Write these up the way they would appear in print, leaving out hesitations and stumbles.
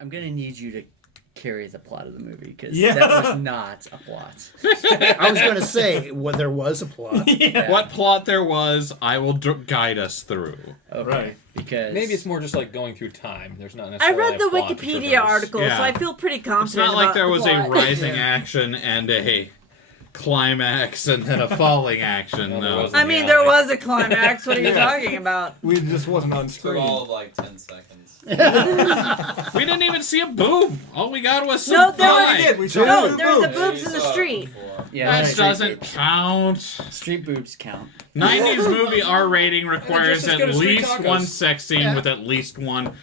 I'm going to need you to carry the plot of the movie, because that was not a plot. I was going to say, there was a plot. What plot there was, I will guide us through. Okay, Right. because... Maybe it's more just like going through time. There's not I necessarily read the a plot to Wikipedia traverse. article, so I feel pretty confident. It's not like about there the was plot. a rising action and a climax and then a falling action. No, there No. wasn't. I mean, there was a climax. What are you talking about? We just wasn't on Took screen. all of like 10 seconds. We didn't even see a boob. All we got was some No, there thigh. We did. We saw No, two there's the boobs. boobs in the street. Yeah, That doesn't count. Street boobs count. 90s movie R rating requires just as at good as street least tacos. one sex scene with at least one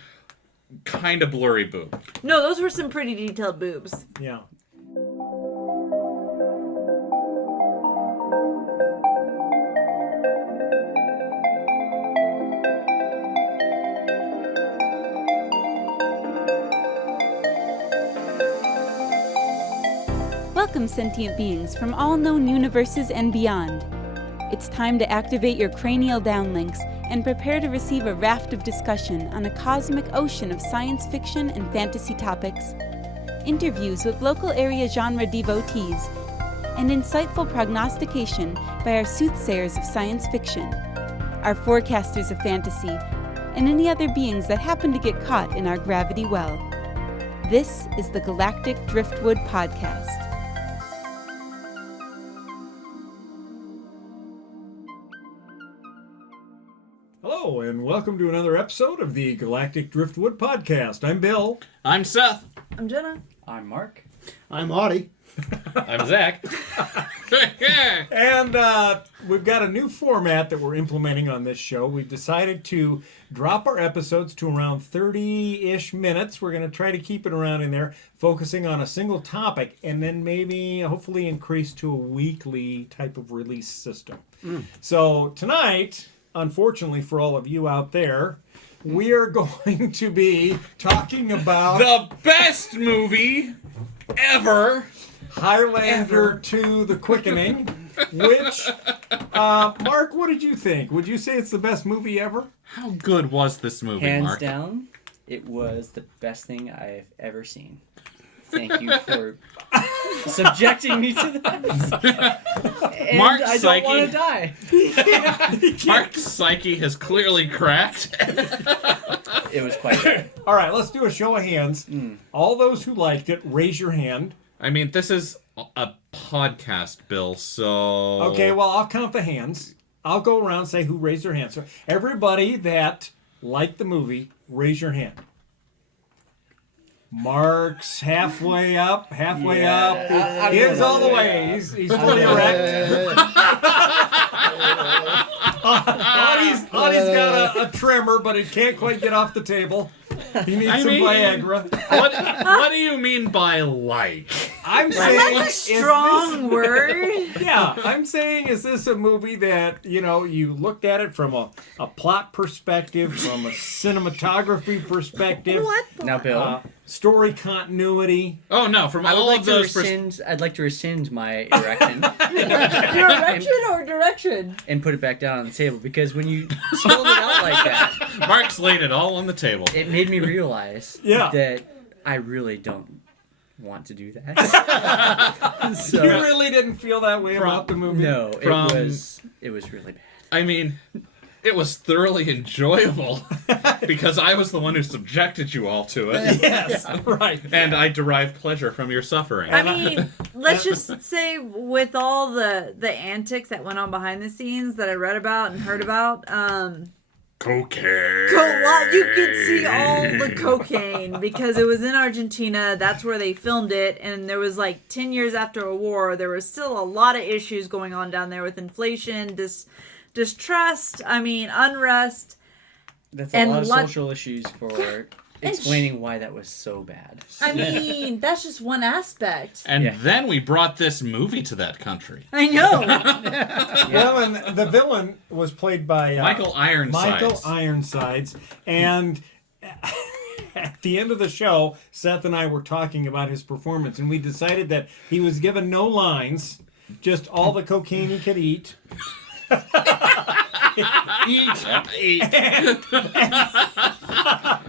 kind of blurry boob. No, those were some pretty detailed boobs. Yeah. Welcome, sentient beings from all known universes and beyond. It's time to activate your cranial downlinks and prepare to receive a raft of discussion on a cosmic ocean of science fiction and fantasy topics, interviews with local area genre devotees, and insightful prognostication by our soothsayers of science fiction, our forecasters of fantasy, and any other beings that happen to get caught in our gravity well. This is the Galactic Driftwood Podcast. Hello, and welcome to another episode of the Galactic Driftwood Podcast. I'm Bill. I'm Seth. I'm Jenna. I'm Mark. I'm Audie. I'm Zach. And we've got a new format that we're implementing on this show. We've decided to drop our episodes to around 30-ish minutes. We're going to try to keep it around in there, focusing on a single topic, and then maybe, hopefully, increase to a weekly type of release system. So tonight, unfortunately for all of you out there, we are going to be talking about The best movie ever. Highlander 2, The Quickening, which, Mark, what did you think? Would you say it's the best movie ever? How good was this movie, Hands Mark? down, it was the best thing I've ever seen. Thank you for subjecting me to that. And Mark's I don't psyche- want to die. Mark's psyche has clearly cracked. It was quite good. All right, let's do a show of hands. All those who liked it, raise your hand. I mean, this is a podcast, Bill, so... Okay, well, I'll count the hands. I'll go around and say who raised their hand. So everybody that liked the movie, raise your hand. Mark's halfway up, halfway up. He's all the way. He's fully erect. Audie's got a tremor, but it can't quite get off the table. He needs some Viagra. What do you mean by like? I'm saying, That's a strong word. yeah, I'm saying, is this a movie that, you know, you looked at it from a plot perspective, from a cinematography perspective, What? Now, Bill, story continuity? Oh, no, from I would all like of to those... I'd like to rescind my erection Direction or direction? and put it back down on the table, because when you spelled it out like that, Mark's laid it all on the table. it made me realize Yeah. that I really don't want to do that. So, You really didn't feel that way about the movie? no, From- it was really bad. I mean, it was thoroughly enjoyable because I was the one who subjected you all to it. Yes, right. And I derived pleasure from your suffering. I mean, let's just say with all the antics that went on behind the scenes that I read about and heard about, Cocaine. you could see all the cocaine because it was in Argentina. That's where they filmed it, and there was like 10 years after a war. There was still a lot of issues going on down there with inflation, distrust. I mean, unrest. That's a And lot of lot- social issues for explaining why that was so bad. I mean, that's just one aspect. And Yeah. then we brought this movie to that country. I know. Well, and the villain was played by Michael Ironsides. Michael Ironsides. And at the end of the show, Seth and I were talking about his performance, and we decided that he was given no lines, just all the cocaine he could eat. Eat.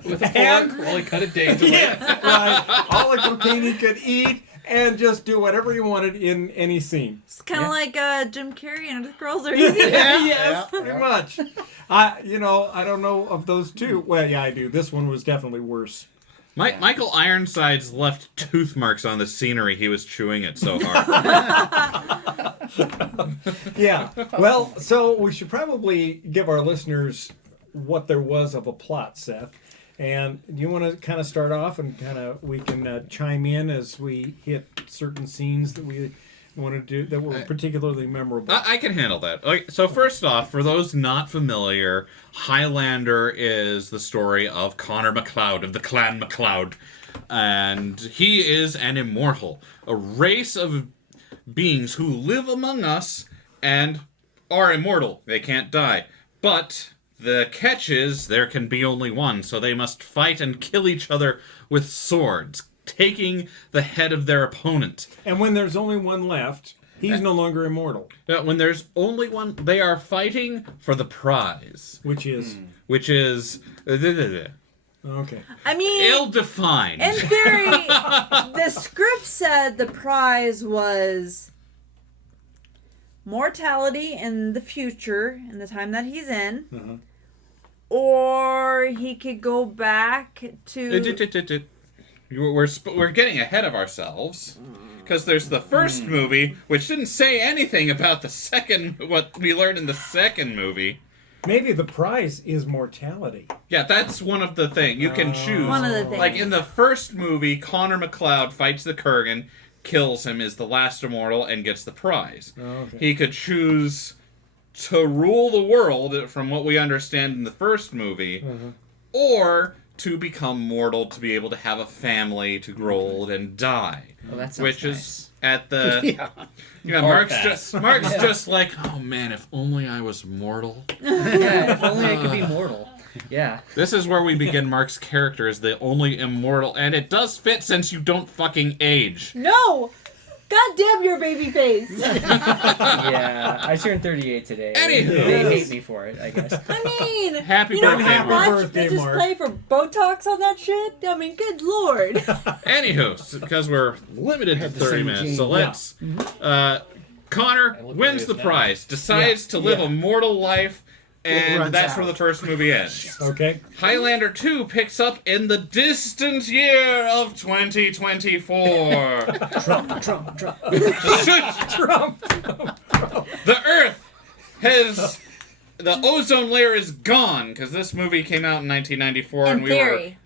With a fork while he cut it daintily. Yeah, right. All the cocaine he could eat and just do whatever he wanted in any scene. It's kind of like Jim Carrey and the girls are easy. Yes, pretty much. I don't know of those two. Well, yeah, I do. This one was definitely worse. Michael Ironsides left tooth marks on the scenery. He was chewing it so hard. Yeah. Well, so we should probably give our listeners what there was of a plot, Seth. And do you want to kind of start off and we can chime in as we hit certain scenes that we want to do that were particularly memorable? I can handle that. So first off, for those not familiar, Highlander is the story of Connor MacLeod of the Clan MacLeod. And he is an immortal, a race of beings who live among us and are immortal. They can't die. But the catch is there can be only one, so they must fight and kill each other with swords, taking the head of their opponent. And when there's only one left, he's no longer immortal. When there's only one, they are fighting for the prize. Which is? Okay. I mean, Ill-defined. in theory, the script said the prize was mortality in the future, in the time that he's in, or he could go back to... We're getting ahead of ourselves. Because there's the first movie, which didn't say anything about the second, what we learned in the second movie. Maybe the prize is mortality. Yeah, that's one of the things. You can choose. One of the things. Like in the first movie, Connor MacLeod fights the Kurgan, kills him, is the last immortal, and gets the prize. Okay. He could choose to rule the world, from what we understand in the first movie, or to become mortal, to be able to have a family, to grow old and die. Well, that sounds Which nice. is at the... Yeah. Mark's just like, oh man, if only I was mortal. Yeah, if only I could be mortal. Yeah. This is where we begin Mark's character as the only immortal, and it does fit since you don't fucking age. No! God damn your baby face! Yeah, I turned 38 today. Anywho. They hate me for it, I guess. I mean, Happy you know birthday, how Mark. much Birthday, they just Mark. pay for Botox on that shit? I mean, good lord. Anywho, because we're limited to Had the 30 same minutes, gene. so let's... Connor I look wins at the this now. prize, decides to live a mortal life, and runs that's out. where the first movie ends. Okay. Highlander 2 picks up in the distant year of 2024. Trump. Trump. The Earth has... The ozone layer is gone, because this movie came out in 1994, In and we were... theory.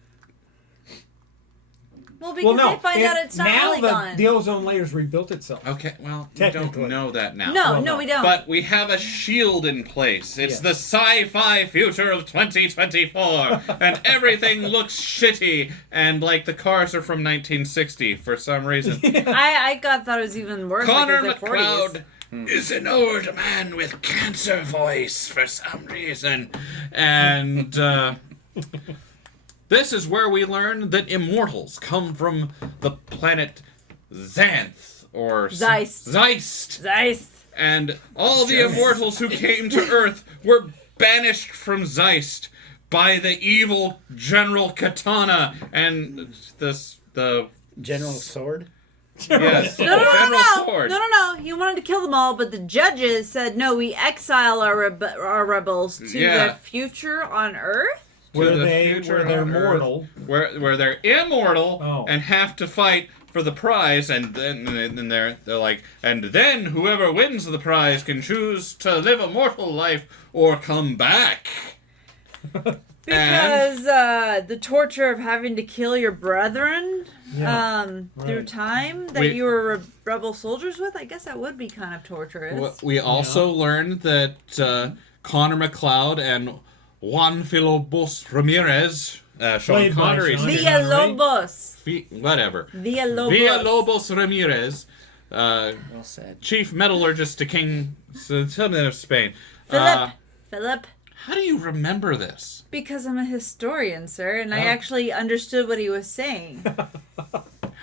Well, because they find out it's not now really gone. the ozone layer's rebuilt itself. Okay, well, we Technically. don't know that now. No, Well, no, no. we don't. But we have a shield in place. It's Yes. the sci-fi future of 2024, and everything looks shitty, and like the cars are from 1960 for some reason. I thought it was even worse. Connor because they're 40s. MacLeod is an old man with cancer voice for some reason, and this is where we learn that immortals come from the planet Xanth, or Zeist. Zeist. And all the immortals who came to Earth were banished from Zeist by the evil General Katana and the General Sword. yes, No, General Sword. No. He wanted to kill them all, but the judges said, no, we exile our rebels to Yeah. the future on Earth? Where the they're future on Earth, mortal. where they're immortal Oh. and have to fight for the prize, and then they're like, and then whoever wins the prize can choose to live a mortal life or come back. Because the torture of having to kill your brethren through right. time that We- you were rebel soldiers with, I guess that would be kind of torturous. We also learned that Connor MacLeod and Juan Filobos Ramirez, Sean Played by Connery's Sean Villalobos. whatever. Villalobos. Villalobos Ramirez, Well said. chief metallurgist to King something of Spain. Philip. How do you remember this? Because I'm a historian, sir, and I actually understood what he was saying.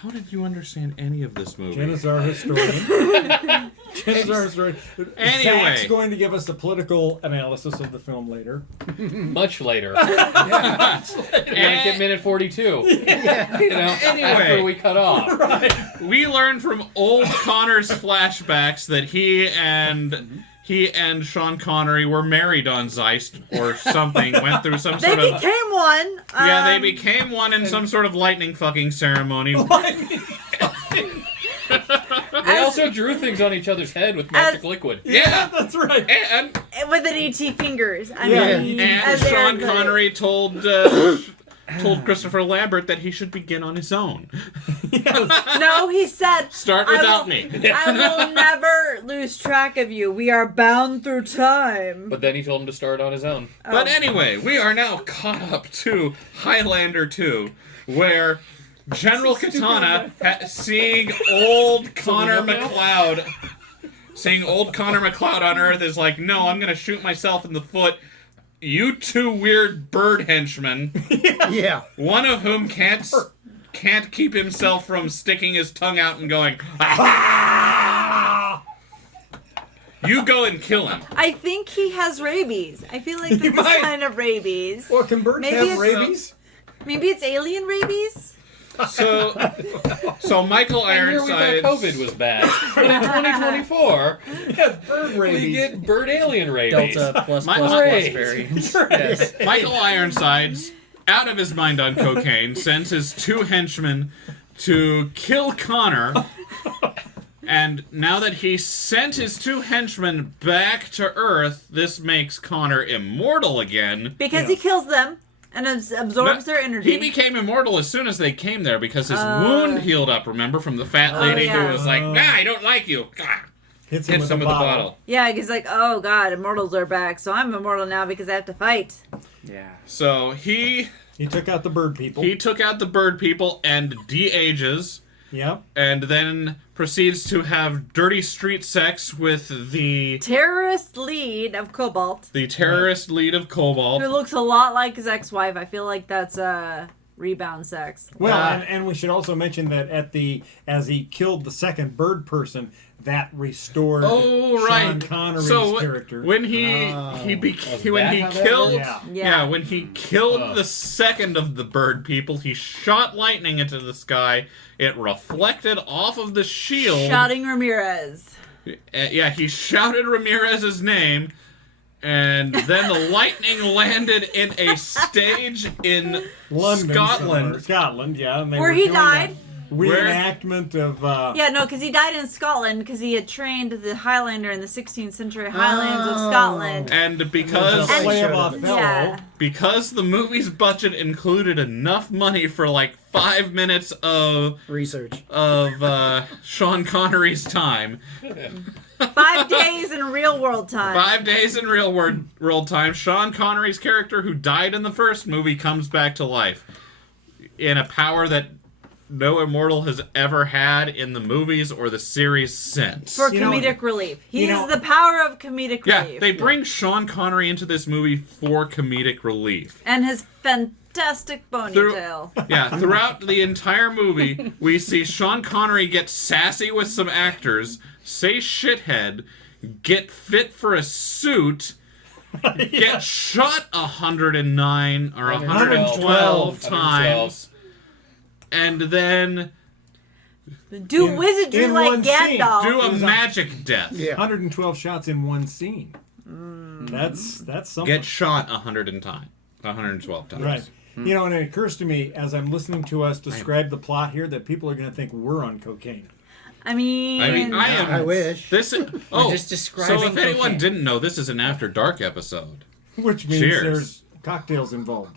How did you understand any of this movie? Jen is our historian. Anyway. Zach's going to give us the political analysis of the film later. Much later. We're gonna get minute 42. You know, Anyway. after we cut off. We learned from old Connor's flashbacks that he and Sean Connery were married on Zeist or something. Went through some They sort of became one. yeah. They became one in some sort of lightning fucking ceremony. They also drew things on each other's head with magic liquid. Yeah, That's right. and with an ET fingers. I Yeah. mean, and as they Sean were the- Connery told Christopher Lambert that he should begin on his own. No, he said. Start "I without will- me. I will never lose track of you. We are bound through time. But then he told him to start on his own. But anyway, we are now caught up to Highlander 2, where General Katana, seeing old Connor McLeod on Earth, is like, no, I'm going to shoot myself in the foot. You two weird bird henchmen, Yeah. one of whom can't keep himself from sticking his tongue out and going, ah! You go and kill him. I think he has rabies. I feel like that's a might. sign of rabies. Well, can birds Maybe have it's- rabies? Maybe it's alien rabies? So Michael And here we thought Ironsides... COVID was bad. But in 2024, Bird we rabies. get bird alien rabies. Delta plus My- plus Great. variants. Yes. Michael Ironsides, out of his mind on cocaine, sends his two henchmen to kill Connor. And now that he sent his two henchmen back to Earth, this makes Connor immortal again. Because he kills them and absorbs their energy. He became immortal as soon as they came there because his wound healed up, remember, from the fat lady yeah. who was like, nah, I don't like you. Ah, Hits him hits with him a with the bottle. bottle. Yeah, he's like, oh god, immortals are back, so I'm immortal now because I have to fight. Yeah. So he took out the bird people. took out the bird people and de-ages. Yep. And then proceeds to have dirty street sex with the Terrorist lead of Cobalt, terrorist lead of Cobalt. who looks a lot like his ex-wife. I feel like that's rebound sex. Well, and we should also mention that as he killed the second bird person, that restored Oh right. Sean Connery's So character. when he that killed how that Yeah. when he killed the second of the bird people, he shot lightning into the sky. It reflected off of the shield. Shouting Ramirez. Yeah, he shouted Ramirez's name, and then the lightning landed in a stage in London, Scotland. somewhere. Scotland, yeah. And they Where were he doing died? a reenactment of... Yeah, no, because he died in Scotland because he had trained the Highlander in the 16th century Highlands of Scotland. And because the play of And- Othello. Yeah. because the movie's budget included enough money for like 5 minutes of Research. Sean Connery's time, 5 days in real world time. 5 days in real world time, Sean Connery's character, who died in the first movie, comes back to life in a power that no immortal has ever had in the movies or the series since. For You know- comedic relief. He you is know- the power of comedic Yeah, relief. they bring Sean Connery into this movie for comedic relief. And his fantastic ponytail. Yeah, throughout the entire movie, we see Sean Connery get sassy with some actors, say shithead, get fit for a suit, get shot 109 or 112 times, and then Do In- wizardry in like one scene. Gandalf. do a magic death. Yeah. 112 shots in one scene. That's something. Get shot 112 times. Right. You know, and it occurs to me as I'm listening to us describe the plot here that people are going to think we're on cocaine. I mean, I am. I wish. This is. Oh, just describing so if anyone cocaine. didn't know, this is an After Dark episode. Which means Cheers. there's cocktails involved.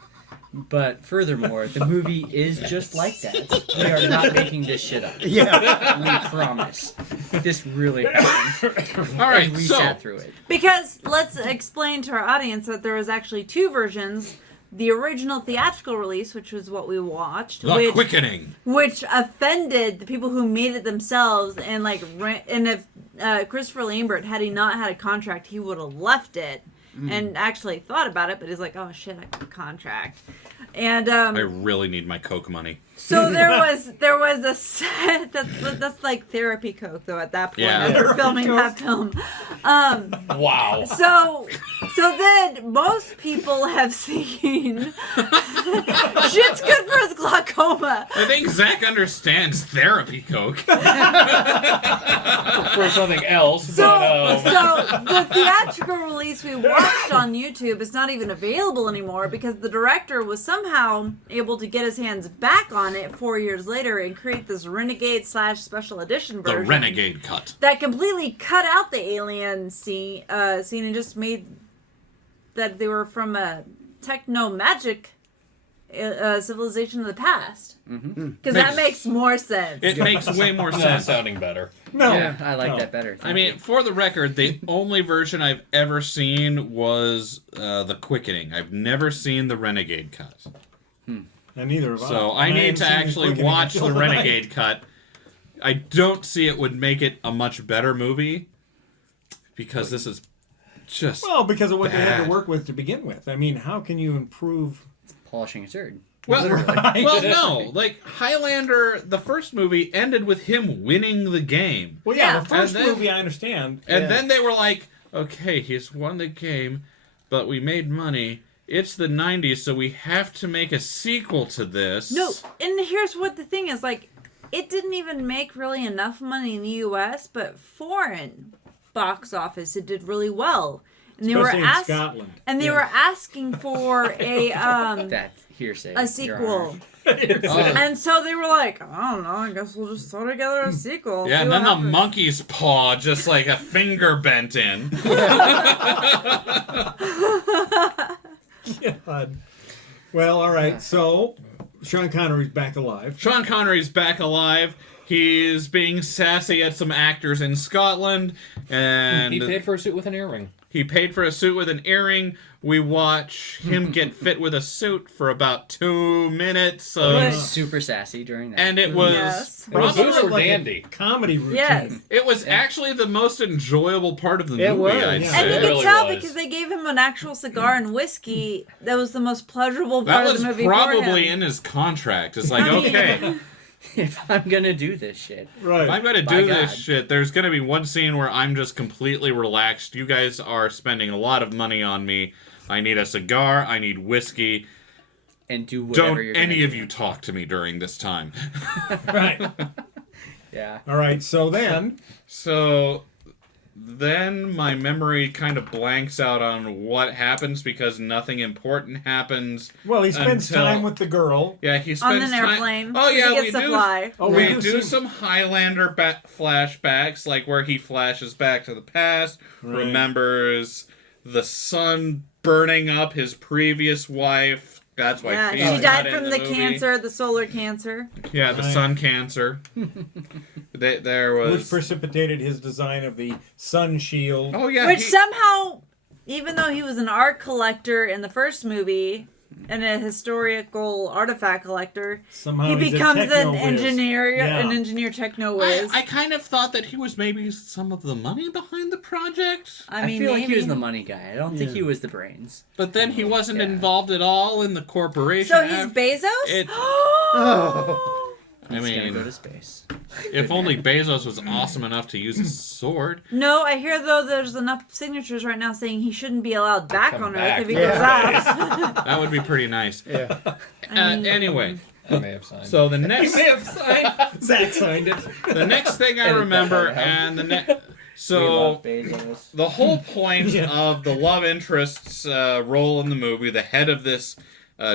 But furthermore, the movie is just like that. We are not making this shit up. Yeah. We promise. This really happened. All right, And we so sat through it. because let's explain to our audience that there was actually 2 versions. The original theatrical release, which was what we watched, The Quickening. which offended the people who made it themselves, and and if Christopher Lambert had he not had a contract, he would have left it and actually thought about it. But he's like, oh shit, I got a contract, and I really need my Coke money. So there was a set that's like therapy coke though at that point Yeah. after filming that film. Wow. So then most people have seen shit's good for his glaucoma. I think Zach understands therapy coke. For something else. So but, the theatrical release we watched on YouTube is not even available anymore because the director was somehow able to get his hands back on it 4 years later and create this renegade / special edition version. The renegade cut. That completely cut out the alien scene and just made that they were from a techno-magic civilization of the past. Because that makes more sense. It makes way more that's sense. sounding better. No. Yeah, I like No. that better. I mean, for the record, the only version I've ever seen was the Quickening. I've never seen the Renegade cut. And neither have So I. I need to actually watch the Renegade. Renegade cut. I don't see it would make it a much better movie because this is just Well, because of what they had bad. to work with to begin with. I mean, how can you improve? polishing a turd. well, Literally. well, no, like Highlander, the first movie ended with him winning the game, Well, yeah, Yeah. the first And then- movie I understand. and then they were like, "Okay, he's won the game, but we made money. It's the '90s, so we have to make a sequel to this." No, and here's what the thing is, like, it didn't even make really enough money in the U.S., but foreign box office, it did really well. And they Especially were in Scotland. and they were asking for That's hearsay. a Your sequel. Honor. And so they were like, I don't know, I guess we'll just throw together a sequel. Yeah, see and what then the happens." monkey's paw just like a finger bent in. God. Well, all right. So Sean Connery's back alive. Sean Connery's back alive. He's being sassy at some actors in Scotland, and He paid for a suit with an earring. he paid for a suit with an earring. We watch him get fit with a suit for about 2 minutes, Right. Super sassy during that. and it was Yes. It was Boots sort of were like a dandy. comedy routine. Yes. it was actually the most enjoyable part of the movie. It was, I'd yeah. say. And you It could really tell was. because they gave him an actual cigar and whiskey. That was the most pleasurable That part of was the movie probably for him. in his contract. It's like, I mean- okay, if I'm gonna do this shit, Right. if I'm going to By do this God. shit, there's going to be one scene where I'm just completely relaxed. You guys are spending a lot of money on me. I need a cigar. I need whiskey. and do whatever Don't you're gonna any of do. you talk to me during this time. Right. Yeah. All right. So then, So then my memory kind of blanks out on what happens because nothing important happens. well, he spends Until- time with the girl. Yeah, he On spends an time. airplane. Oh yeah, he we gets to do. fly. Oh, we we do do see- some Highlander flashbacks, like where he flashes back to the past, Right. remembers the sun burning up his previous wife. That's why Yeah, she's she not died in from the movie. cancer, the solar cancer. Yeah, the Right. sun cancer. There Which was. precipitated his design of the sun shield. Oh yeah, Which he- somehow, even though he was an art collector in the first movie and a historical artifact collector, Somehow he he's a becomes techno an whiz. engineer, Yeah. an engineer techno whiz. I kind of thought that he was maybe some of the money behind the project, I mean, feel like he maybe. was the money guy. I don't think Yeah. he was the brains. but then he wasn't Yeah. involved at all in the corporation. So he's af- Bezos? it- I He's gonna mean, go to space. if only Bezos was awesome enough to use a sword. No, I hear though there's enough signatures right now saying he shouldn't be allowed back Come on back. Earth if he Yeah. goes out. That would be pretty nice. Yeah. Anyway, I may have signed. so the He next may have signed. Zach signed it. the next thing I Edit that remember, part out. and the next. We So love Bezos. the whole point Yeah. of the love interest's role in the movie, the head of this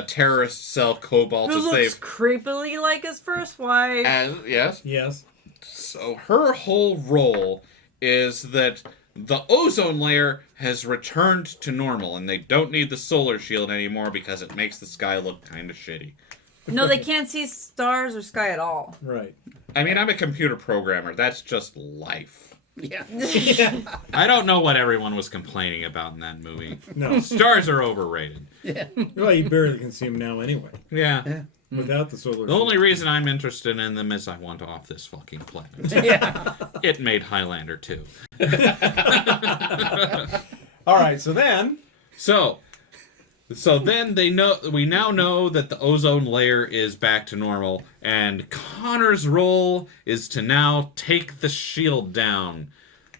terrorist cell, Cobalt, Who is looks they've. creepily like his first wife. Yes. Yes. So her whole role is that the ozone layer has returned to normal, and they don't need the solar shield anymore because it makes the sky look kind of shitty. No, they can't see stars or sky at all. Right. I mean, I'm a computer programmer. That's just life. Yeah. I don't know what everyone was complaining about in that movie. No. Stars are overrated. Yeah. Well, you barely can see him now anyway. Yeah. Without the solar The only shield. reason I'm interested in them is I want off this fucking planet. Yeah. It made Highlander too. All right. So then, So, So then we now know that the ozone layer is back to normal, and Connor's role is to now take the shield down.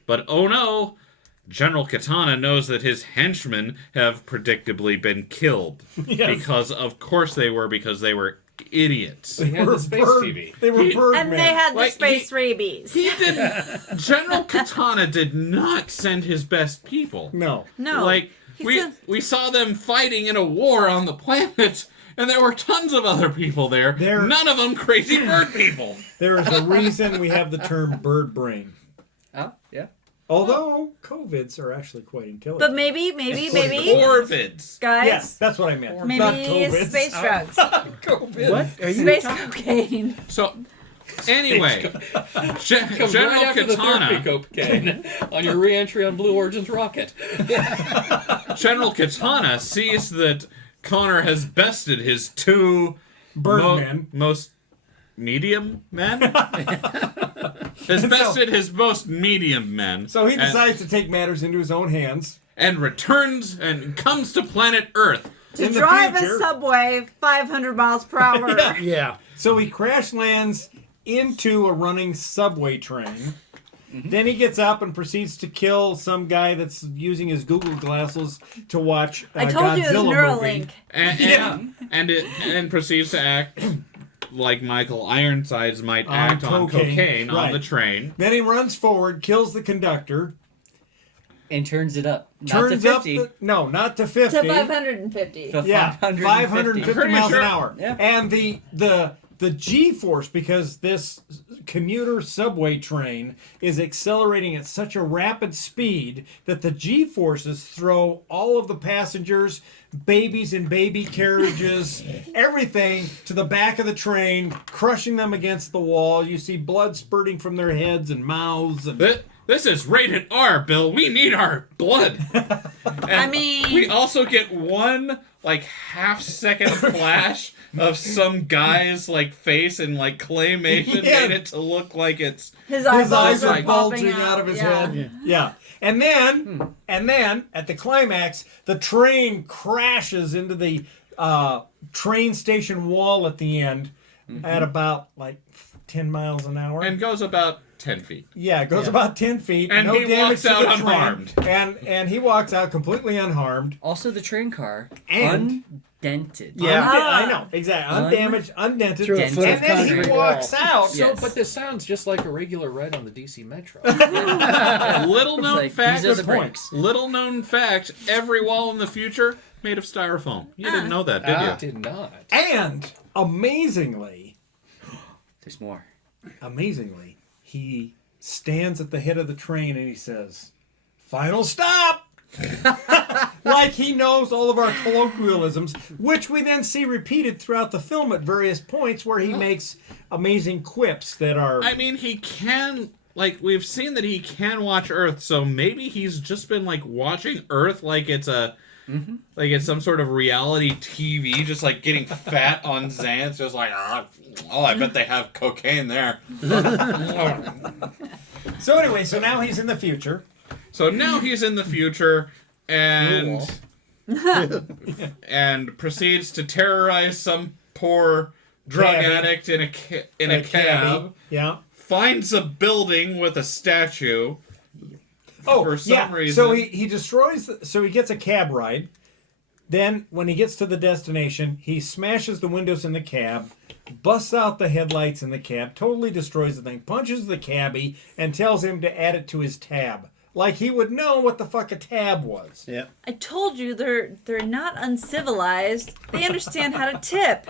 But oh no, General Katana knows that his henchmen have predictably been killed. Yes. Because of course they were idiots. They had the space TV. They were Birdmen. And they had the Like, space rabies. He didn't. General Katana did not send his best people. No. No. Like He we said- we saw them fighting in a war on the planet, and there were tons of other people there. None of them crazy bird people. There is a reason we have the term bird brain. Oh, yeah. Although COVIDs are actually quite intelligent. But maybe, Corvids. guys, Yes, that's what I meant. maybe Not it's COVIDs. space drugs. COVID. What? Are you Space cocaine. So, anyway, Comes General right after the therapy Katana. cocaine on your re-entry on Blue Origin's rocket. General Katana sees that Connor has bested his two Birdmen. most medium men. Has bested his most medium men. So he decides to take matters into his own hands. and returns and comes to planet Earth. To In the drive a future- subway 500 miles per hour. Yeah. So he crash lands into a running subway train. Then he gets up and proceeds to kill some guy that's using his Google glasses to watch I told you it was Godzilla movie. Neuralink. And proceeds to act like Michael Ironsides might On act on cocaine, cocaine on right. the train. Then he runs forward, kills the conductor, And turns it up. Not turns to up 50. not to 50. To 550. To Yeah, 550. 550 Pretty miles sure. an hour. Yeah. And the G-force, because this commuter subway train is accelerating at such a rapid speed that the G-forces throw all of the passengers, babies in baby carriages, everything to the back of the train, crushing them against the wall. You see blood spurting from their heads and mouths. And This is rated R, Bill. We need our blood. And mean- we also get one half-second flash of some guy's face and claymation Yeah. made it to look like it's. His his eyes eyeballs are are popping bulging out of his yeah. head. Yeah. And then at the climax, the train crashes into the train station wall at the end at about 10 miles an hour. And goes about 10 feet. Yeah, it goes about 10 feet. And no he damage walks to out the unharmed. train, and he walks out completely unharmed. Also, the train car. And- Undented. Yeah. I know, exactly. Undamaged, undented. Through a And foot of then he concrete walks wall. out. Yeah. So, but this sounds just like a regular ride on the DC Metro. Little known Like, fact. these are the Good point. breaks. Little known fact. Every wall in the future made of styrofoam. You didn't know that, did I you? did not. And amazingly, There's more. he stands at the head of the train and he says, "Final stop!" Like he knows all of our colloquialisms, which we then see repeated throughout the film at various points where he makes amazing quips that are... I mean, he can. We've seen that he can watch Earth, so maybe he's just been watching Earth like it's a. Like it's some sort of reality TV, just getting fat on Xanax, just oh, I bet they have cocaine there. So anyway, so now he's in the future. So now he's in the future and and proceeds to terrorize some poor drug Cabbie. addict in a cab. Cabbie. Yeah. Finds a building with a statue. Oh, For some yeah. reason. So he destroys. So he gets a cab ride. Then, when he gets to the destination, he smashes the windows in the cab, busts out the headlights in the cab, totally destroys the thing, punches the cabbie, and tells him to add it to his tab. Like he would know what the fuck a tab was. Yeah. I told you they're not uncivilized. They understand how to tip.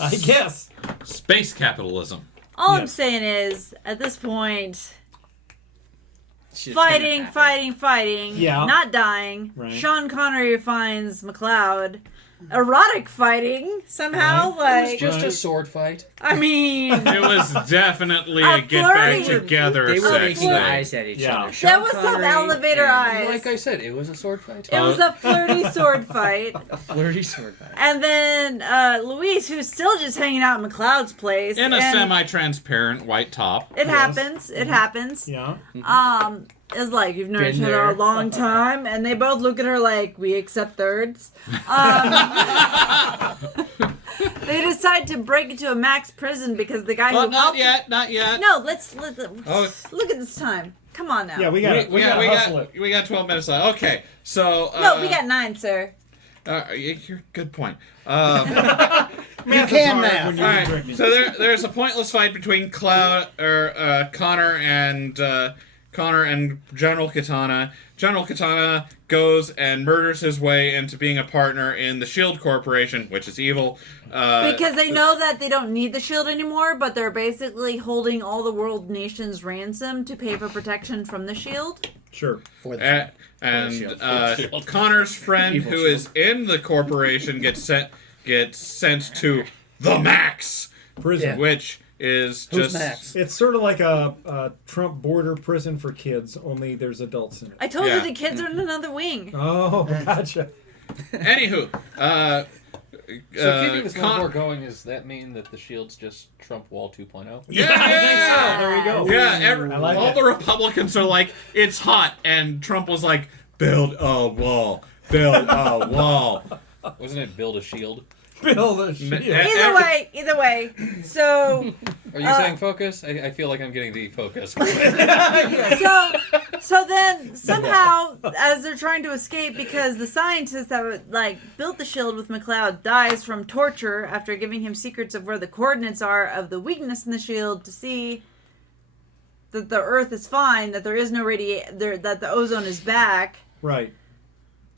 I guess. Space capitalism. All I'm Yes. saying is, at this point, Shit's fighting, gonna happen. fighting, Yeah. not dying. Right. Sean Connery finds McLeod. Erotic fighting somehow, It was like just a sword fight. I mean, It was definitely A a get back flirty. together They were sex making thing. eyes at each Yeah. other. there Sean was some Connery elevator and eyes. Like I said, it was a sword fight. It was a flirty sword fight. A flirty sword fight. And then Luis, who's still just hanging out in McLeod's place. In a and semi-transparent white top. It happens. It happens. Yeah. Is like, you've known Been each other there. a long time, and they both look at her like, we accept thirds. They decide to break into a max prison because the guy Well, who not helped yet, not yet. No, let's Oh. look at this time. Come on now. Yeah, we got We hustle it. got 12 minutes left. Okay, so no, we got 9, sir. you're good point. Math You is can hard math. when you're All right, drinking. so there's a pointless fight between Connor and General Katana. General Katana goes and murders his way into being a partner in the Shield Corporation, which is evil. Because they know that they don't need the shield anymore, but they're basically holding all the world nations ransom to pay for protection from the shield. Sure. For the And Connor's friend, Evil who Shield. is in the corporation, gets sent to the Max, Prison. Yeah. which is Who's just Max? It's sort of like a Trump border prison for kids, only there's adults in it. I told Yeah. you the kids are in another wing. Oh, gotcha. Anywho. So keeping this Con- metaphor going, does that mean that the shield's just Trump Wall 2.0? Yeah, I think so. There you go. Yeah, I like all it. the Republicans are like, it's hot, and Trump was like, build a wall, build a wall. Wasn't it build a shield? Build a shield. Either way. So, Are you saying focus? I feel like I'm getting the focus. so then somehow, as they're trying to escape, because the scientist that built the shield with McLeod dies from torture after giving him secrets of where the coordinates are of the weakness in the shield to see that the Earth is fine, that there is no that the ozone is back. Right.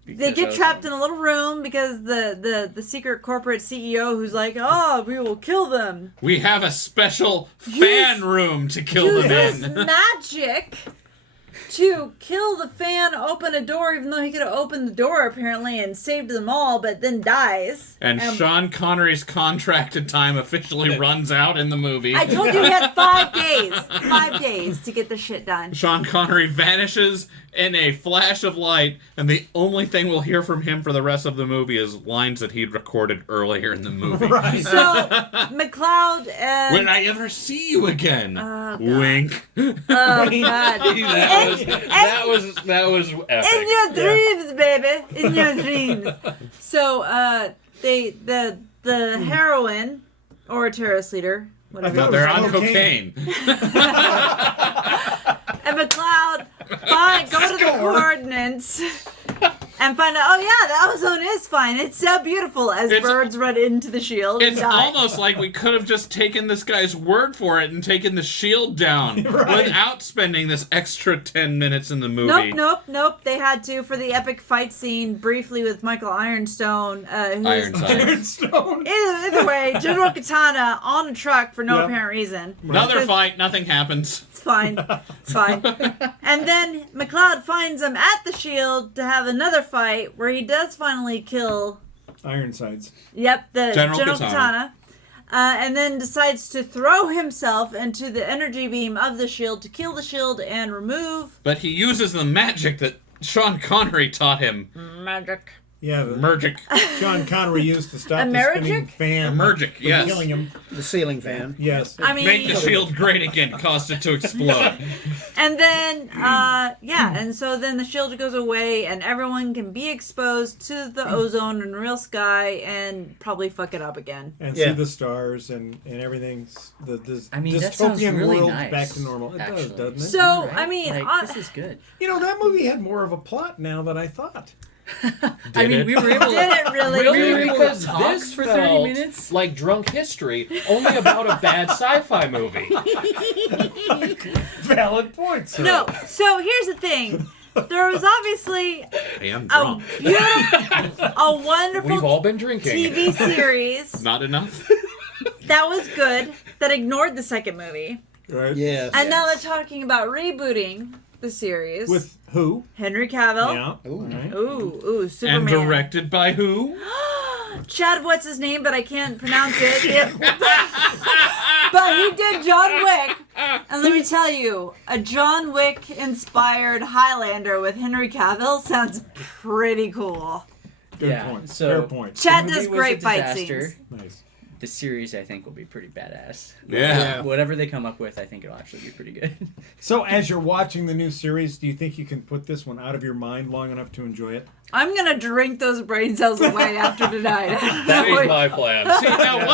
They get trapped in a little room because the secret corporate CEO who's like, oh, we will kill them. We have a special fan room to kill them Uses in. magic to kill the fan, open a door, even though he could have opened the door apparently and saved them all, but then dies. And Sean Connery's contracted time officially runs out in the movie. I told you he had 5 days. 5 days to get the shit done. Sean Connery vanishes in a flash of light, and the only thing we'll hear from him for the rest of the movie is lines that he'd recorded earlier in the movie. Right. So McLeod and When I ever see you again, God. wink. oh god, that was epic. in your dreams, baby, in your dreams. So the heroine or a terrorist leader, whatever. No, they're on Cocaine. cocaine. And McLeod go to the coordinates and find out, oh yeah, the ozone is fine. It's so beautiful as It's- birds run into the shield and It's die. almost like we could have just taken this guy's word for it and taken the shield down Right. without spending this extra 10 minutes in the movie. Nope. They had to for the epic fight scene briefly with Michael Ironstone. Who's Ironside. Ironstone. Either way, General Katana on a truck for no Yep. apparent reason. Another fight, nothing happens. It's fine. It's fine. And then McLeod finds him at the shield to have another fight where he does finally kill, Ironsides. the General General Katana. Katana. And then decides to throw himself into the energy beam of the shield to kill the shield and remove But he uses the magic that Sean Connery taught him. magic. Yeah, the Emergic. Sean Connery used to stop the Emergic? spinning fan Emergic, from yes. killing him. The ceiling fan. Yes. I mean, Make the shield great again, caused it to explode. and then, and so then the shield goes away and everyone can be exposed to the ozone and real sky and probably fuck it up again. And Yeah. see the stars and everything's this I mean, that sounds dystopian really world nice, back to normal. It actually. does, doesn't it? So, Right? I mean, this is good. You know, that movie had more of a plot now than I thought. I mean, we were able to. did it really? Really, because talk this for felt 30 minutes? like drunk history, only about a bad sci-fi movie. Valid point, sir. No, so here's the thing. There was obviously I am a drunk. beautiful, a We've wonderful all been drinking. TV series Not enough? that was good that ignored the second movie. Right? Yes. And now they're talking about rebooting the series. With who? Henry Cavill. Yeah. Ooh. All right. Ooh, Superman. And directed by who? Chad, what's his name? But I can't pronounce it. But he did John Wick. And let me tell you, a John Wick-inspired Highlander with Henry Cavill sounds pretty cool. Good Yeah, point. so- Fair point. Chad The does movie was great a fight disaster. scenes. Nice. The series, I think, will be pretty badass. Yeah. Whatever they come up with, I think it'll actually be pretty good. So, as you're watching the new series, do you think you can put this one out of your mind long enough to enjoy it? I'm gonna drink those brain cells away after tonight. That is my plan. See, now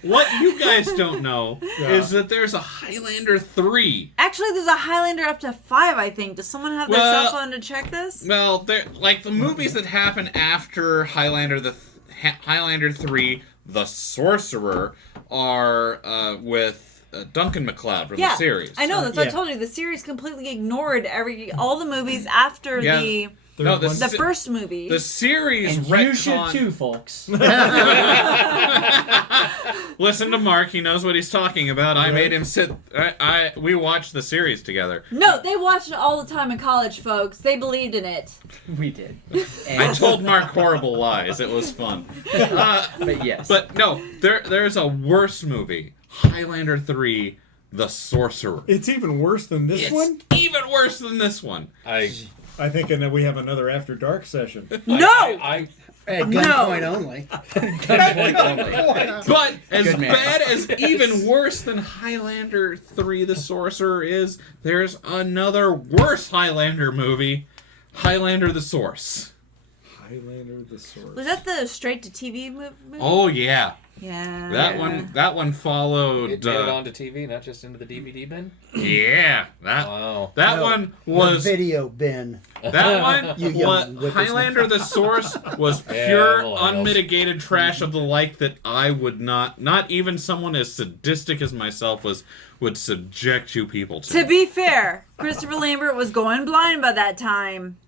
what you guys don't know is that there's a Highlander 3. Actually, there's a Highlander up to 5, I think. Does someone have their Well- cell phone to check this? Well, they're like the movies that happen after Highlander Highlander 3, The Sorcerer, are with Duncan MacLeod from the series. I know. That's what I Yeah. told you. The series completely ignored all the movies after Yeah. the No, the first movie. the series And retcon. you should too, folks. Listen to Mark; he knows what he's talking about. I made him sit. We watched the series together. No, they watched it all the time in college, folks. They believed in it. We did. I And, told Mark horrible lies. It was fun. but yes. But no, there's a worse movie, Highlander 3, The Sorcerer. It's even worse than this It's one. even worse than this one. I I think, and then we have another After Dark session. No! I At No. gunpoint only. Gunpoint only. But as Good man. bad as even worse than Highlander 3, The Sorcerer is, there's another worse Highlander movie, Highlander the Source. Highlander the Source. Was that the straight-to-TV movie? Oh yeah, Yeah. that one followed. it made it onto TV, not just into the DVD bin. Yeah, Wow. that No, one The was video bin. that one. You young What whippersnapper. Highlander the Source was Yeah, pure, millennials. unmitigated trash of the like that I would not even someone as sadistic as myself would subject you people to. To be fair, Christopher Lambert was going blind by that time,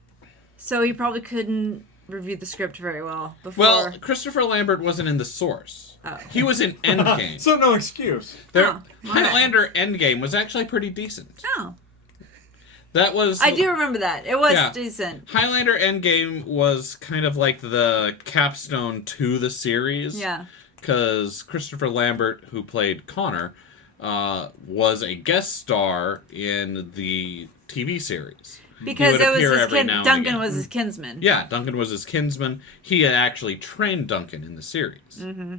so he probably couldn't review the script very well before. Well, Christopher Lambert wasn't in The Source. Oh. He was in Endgame. So no excuse. Oh, my bad. Highlander Endgame was actually pretty decent. Oh, That was I do remember that. It was Yeah. decent. Highlander Endgame was kind of like the capstone to the series. Yeah. Because Christopher Lambert, who played Connor, was a guest star in the TV series. Because would it was appear his every now and Duncan again. was his kinsman. Yeah, Duncan was his kinsman. He had actually trained Duncan in the series. Mm-hmm.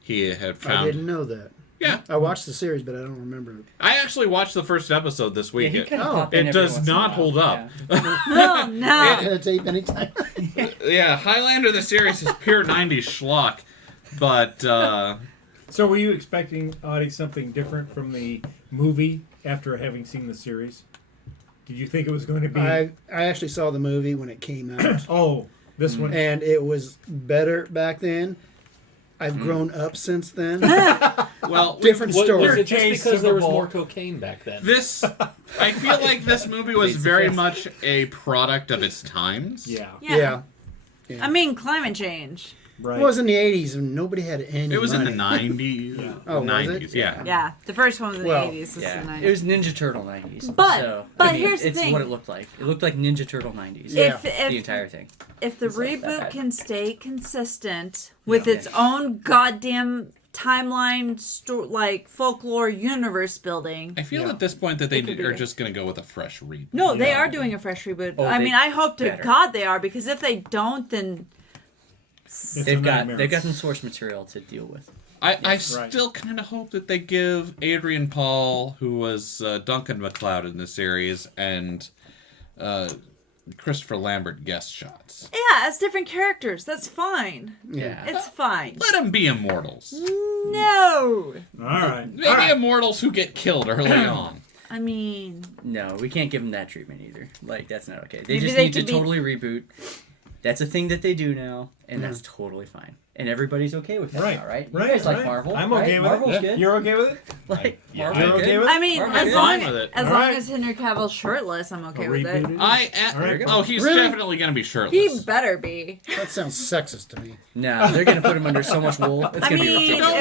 He had I found. didn't know that. Yeah, I watched the series, but I don't remember it. I actually watched the first episode this Yeah, week. he It- kinda Oh. popped in it every does once in a not while. hold up. No, Oh, no. Gonna tape anytime. Yeah, Highlander the series is pure 90s schlock. But, So were you expecting, Audie, something different from the movie after having seen the series? Did you think it was going to be? I actually saw the movie when it came out, Oh, this one. and it was better back then. I've grown up since then. well, Different Was story. it just Chase because there was Super Bowl. more cocaine back then? this, I feel like this movie was very much a product of its times. Yeah. Yeah. Yeah. I mean, climate change. Right. It was in the 80s and nobody had any It was money. in the 90s. Yeah. Oh, was 90s, it? yeah. Yeah, the first one was in Well, the 80s. This is Yeah, the 90s. it was Ninja Turtle 90s. But- so, but I mean, here's the it's thing. what it looked like. It looked like Ninja Turtle 90s. Yeah. The entire thing. If the It's like reboot that. can stay consistent with Yeah. its own goddamn timeline, like folklore universe building. I feel at this point that they It could be are great. just going to go with a fresh reboot. No, they are doing a fresh reboot. Oh, I they mean, I hope to better. God they are, because if they don't, then It's a They've nightmare. got some source material to deal with. I Right. still kind of hope that they give Adrian Paul, who was Duncan MacLeod in the series, and Christopher Lambert guest shots. yeah, as different characters. That's fine. Yeah. It's fine. Let them be immortals. No, All right. Maybe immortals who get killed early on. I mean, No, we can't give them that treatment either. Like, that's not okay. They Maybe just they need to could be- totally reboot. That's a thing that they do now, and that's totally fine. And everybody's okay with that Right. now, right? You Right. guys like right. Marvel, I'm right? okay with Marvel's it. good. You're okay with it? Like, Yeah. Marvel's You're okay good. with it? I mean, I'm as fine long with it. as All long right. as Henry Cavill's shirtless, I'm okay A with it. reboot? I All right. oh, he's Really? definitely going to be shirtless. He better be. That sounds sexist to me. No, they're gonna put him under so much wool. It's I gonna be mean, ridiculous. Don't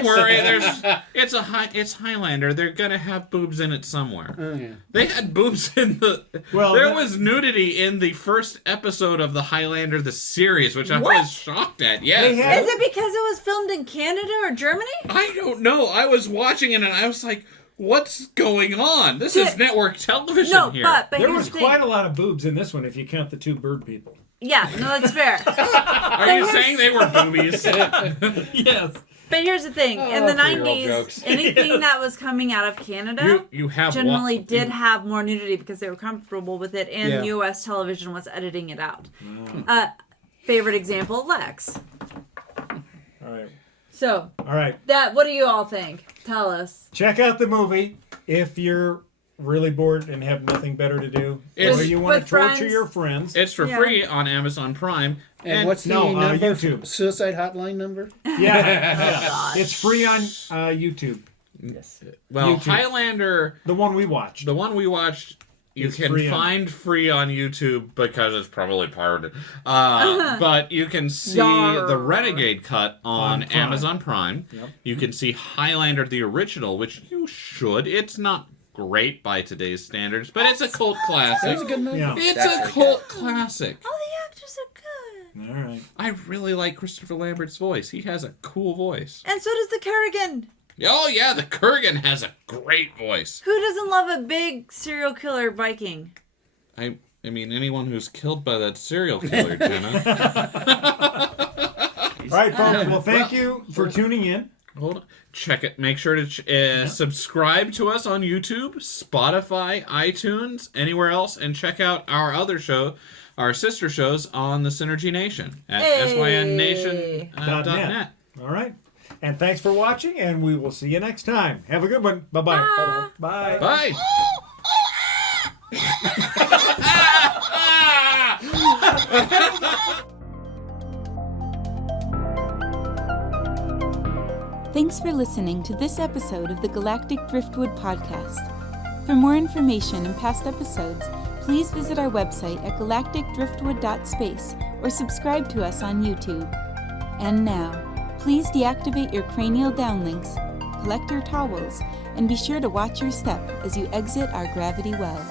It's- worry, it's Highlander. They're gonna have boobs in it somewhere. Oh, yeah. They had boobs in the. Well, there that- was nudity in the first episode of the Highlander the series, which I What? was shocked shocked at. Yes. They had- Is it because it was filmed in Canada or Germany? I don't know. I was watching it and I was like, what's going on? This is network television No, here. but There here's was the thing. quite a lot of boobs in this one if you count the 2 bird people. Yeah, no, that's fair. Are you saying they were boobies? Yes. But here's the thing: in the 3-year-old 90s, jokes. anything that was coming out of Canada you have generally did have more nudity because they were comfortable with it, and Yeah. U.S. television was editing it out. Favorite example: Lex. All right. So All right. what do you all think? Tell us. Check out the movie if you're really bored and have nothing better to do, It's- or you want to With torture friends. your friends. It's for Yeah. free on Amazon Prime. And what's the no, number? YouTube. Suicide hotline number? Yeah. It's free on YouTube. Yes. Well, YouTube. Highlander, The one we watched. the one we watched, you It's can free on- find free on YouTube because it's probably pirated. But you can see Yarr. the Renegade cut on On Prime. Amazon Prime. Yep. You can see Highlander the original, which you should. It's not great by today's standards, but it's a cult classic. That was a good movie. Yeah. It's That's a very cult classic. Oh, the actors are good. All right. I really like Christopher Lambert's voice. He has a cool voice. And so does the Kerrigan. Oh yeah, the Kurgan has a great voice. Who doesn't love a big serial killer Viking? I mean, anyone who's killed by that serial killer, Jenna. All right, folks. Well, thank you for tuning in. Hold on. Check it. Make sure to subscribe to us on YouTube, Spotify, iTunes, anywhere else, and check out our other show, our sister shows on the Synergy Nation at synnation.net. .net. All right. And thanks for watching, and we will see you next time. Have a good one. Bye-bye. Bye. Bye. Thanks for listening to this episode of the Galactic Driftwood Podcast. For more information and past episodes, please visit our website at galacticdriftwood.space or subscribe to us on YouTube. And now, please deactivate your cranial downlinks, collect your towels, and be sure to watch your step as you exit our gravity well.